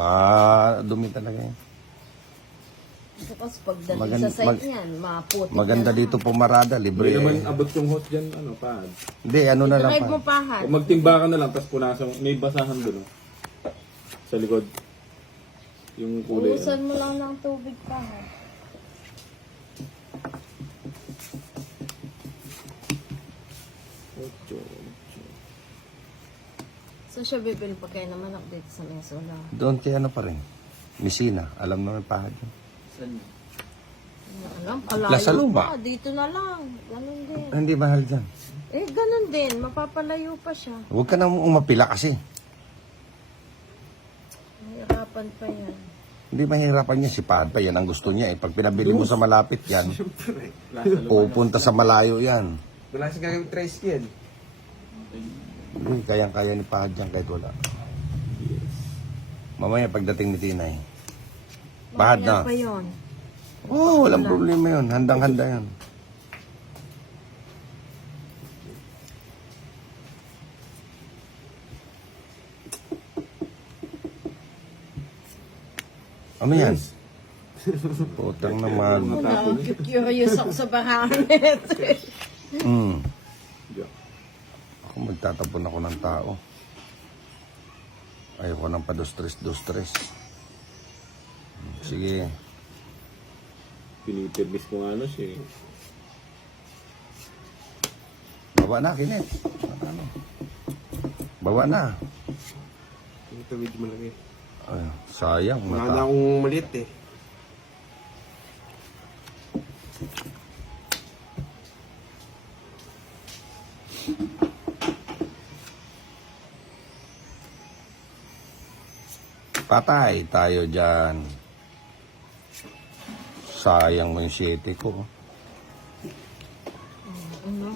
Madumi talaga yan. Bukas pagdating Magan- sa site mag- niyan, maputik Maganda na dito pumarada, Hindi libre. naman abot yung hose dyan, ano, pad. Hindi, ano na lang Drive pa. mo pahan. Kung magtimba ka na lang, tapos punasan, may basahan doon, oh. Sa likod. Yung kulay. ano. Ubusan mo lang ng tubig pahan. So siya bibili pa kayo naman update sa Mesola. Doon kay ano pa rin. Misina, alam naman pahad yun. Alam, palayo Plaza Luma. pa. Dito na lang. Ganun din. Hindi mahal dyan. Eh, ganun din. Mapapalayo pa siya. Huwag ka nang umapila kasi. Mahirapan pa yan. Hindi mahirapan niya si Pahad pa. Yan ang gusto niya. Eh. Pag pinabili mo sa malapit yan, pupunta sa malayo yan. Wala siyang gagawin tricycle. Hindi, kayang-kaya ni Pahad yan kahit wala. Mamaya pagdating ni Tinay. Pahad na. pa yun. Oo, oh, walang problema yun. Handang-handa yan. Ano yan? Putang naman. Curious ako sa bahanet. Mm. Magtatapon ako ng tao. Ayoko ng padostres-dostres. Sige. Pinipirmis ko nga ano siya. eh. Bawa na, kinit. Ano? Bawa na. Ito medyo malaki. Ay, sayang. Wala na akong maliit eh. Patay tayo dyan. Sayang mo yung siyete ko. ano?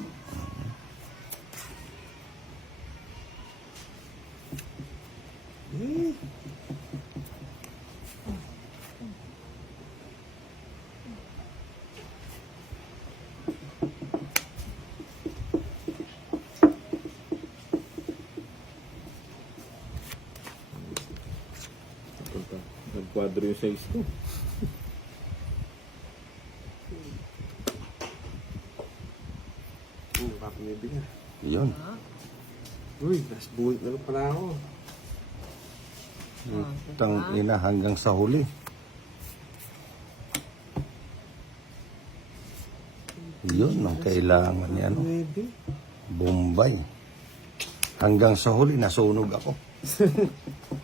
Punta. Nagkwadro yung size ko. Hmm, papamibig na. Yun. Uy, last bullet na lang pala ako. Tang ina hanggang sa huli. Yun ang kailangan niya. No? Pwede. Bombay. Hanggang sa huli, nasunog ako.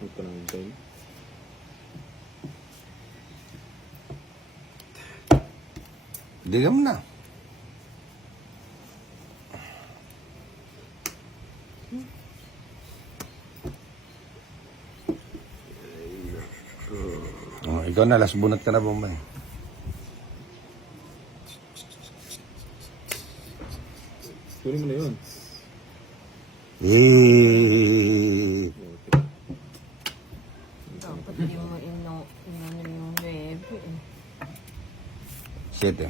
Ito lang yung time. Digam na. Oh, ikaw na, last bunot ka na, Bombay. Kunin mo na yun. Eh, Dapat hindi mo ino, inano yung bebe eh. Siete.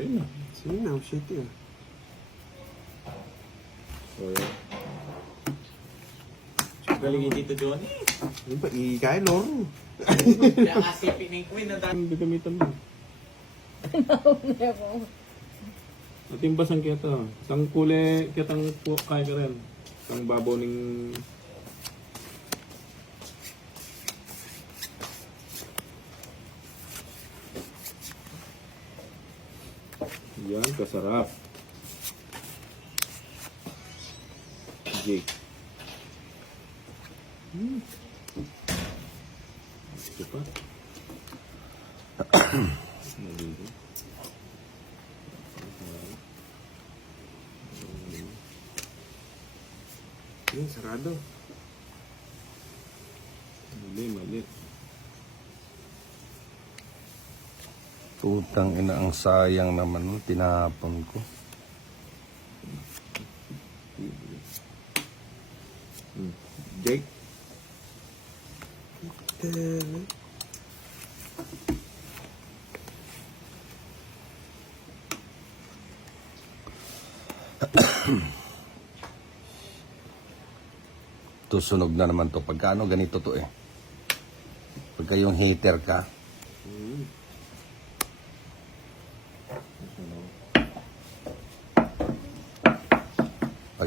Sa'yo na. Sige na, oh, shit yun. So, yan. Galing yung Tito Johnny. Ano ba, ikay, loro. Ang gagamitan mo. At yung basang kita. Tang kule, kitang po kaya ka rin. Tang babaw ng... Yan, kasarap. Jake. Hmm. Ito pa. Yun, sarado. Mali, mali. Putang ina, ang sayang naman. nun, Tinapon ko. Jake. Tusunog na naman to. Pagka ano, ganito to eh. Pagka yung hater ka, pag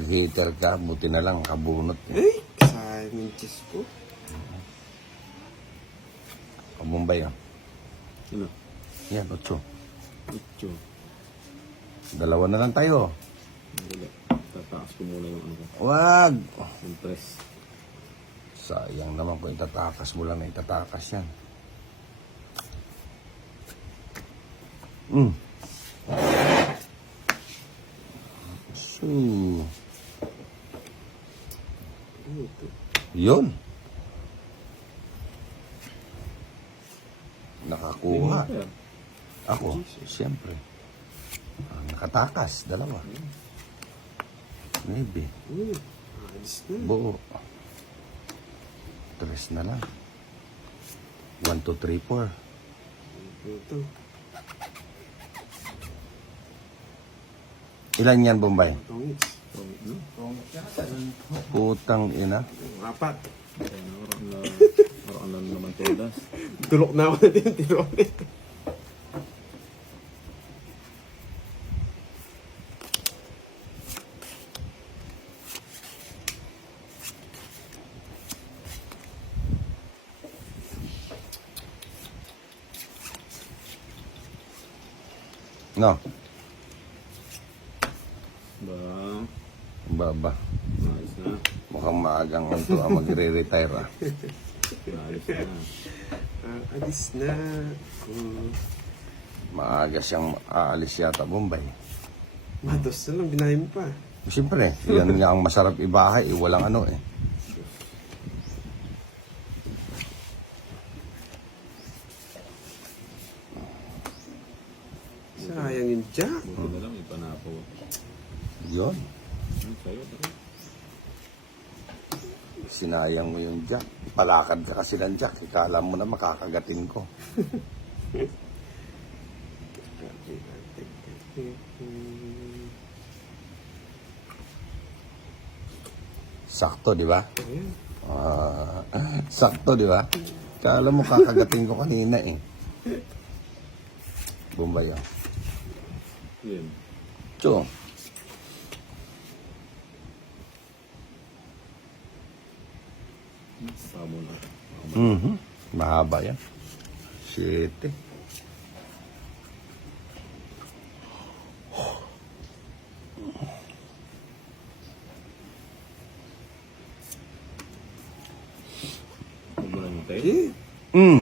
hater ka, buti na lang kabunot. Ay, sayang yung cheese ko. Kamumbay ah. Ano? Yan, otso. Icho. Dalawa na lang tayo. Dali. Tataas ko muna yung ano. Wag! Yung press. Sayang naman kung itatakas mo lang na itatakas yan. Mm. So, Ano ito? yun. Nakakuha. Ako, siyempre. Ah, nakatakas, dalawa. Maybe. Buo. Tres na lang. One, two, three, four. Ilan yan, Bombay? Putang ina. Apat. Parang na naman todas. Tulok na ako na din, tiro ulit. No, Ba, baba. ayos na. Mukhang maagang ito ang magre-retire ah. Ayos na. Ah, alis na. Hmm. Maaga siyang aalis yata Bombay. Mados na lang, binahin mo pa. Siyempre, yan nga ang masarap ibahay, eh, walang ano eh. Sayang yung jack. Buti na lang, ipanapaw. Yun, sinayang mo yung jack. Palakad ka kasi ng jack, ikala mo na makakagatin ko. Sakto, di ba? Ah, sakto, di ba? Kala mo kakagatin ko kanina eh. Bombay ah. Yan. Tso, Sabo na. mhm, mahaba yan. Eh. Huwag mo lang Mm.